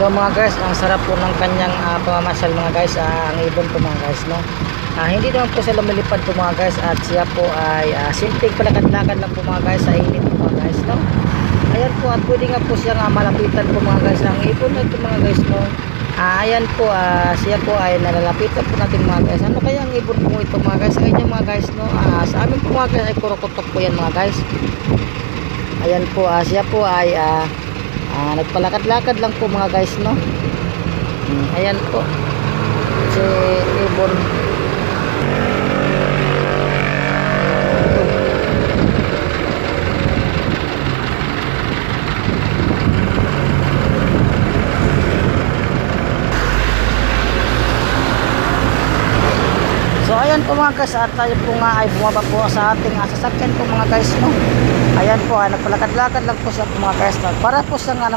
So mga guys, ang sarap po ng kanyang pamamasyal mga guys, ang ibon po mga guys, no. Hindi naman po siya lumilipad po mga guys, at siya po ay simpleng palakad-lakad lang po mga guys sa init po mga guys, no. Ayan po, at pwede nga po siyang malapitan po mga guys ang ibon na ito mga guys, no. Ayan po, siya po ay nalalapitan po natin mga guys. Ano kaya ang ibon po ito mga guys? Sa inyo mga guys, no. Sa amin po mga guys ay puro kutok po yan mga guys. Ayan po, siya po ay nagpalakad-lakad lang po mga guys, no. Ayan po si ibon. So ayan po mga guys, at tayo po nga ay bumaba po sa ating sasakyan po mga guys, no. Ayan po, nagpalakad-lakad lang po siya po mga guys, para po siya nga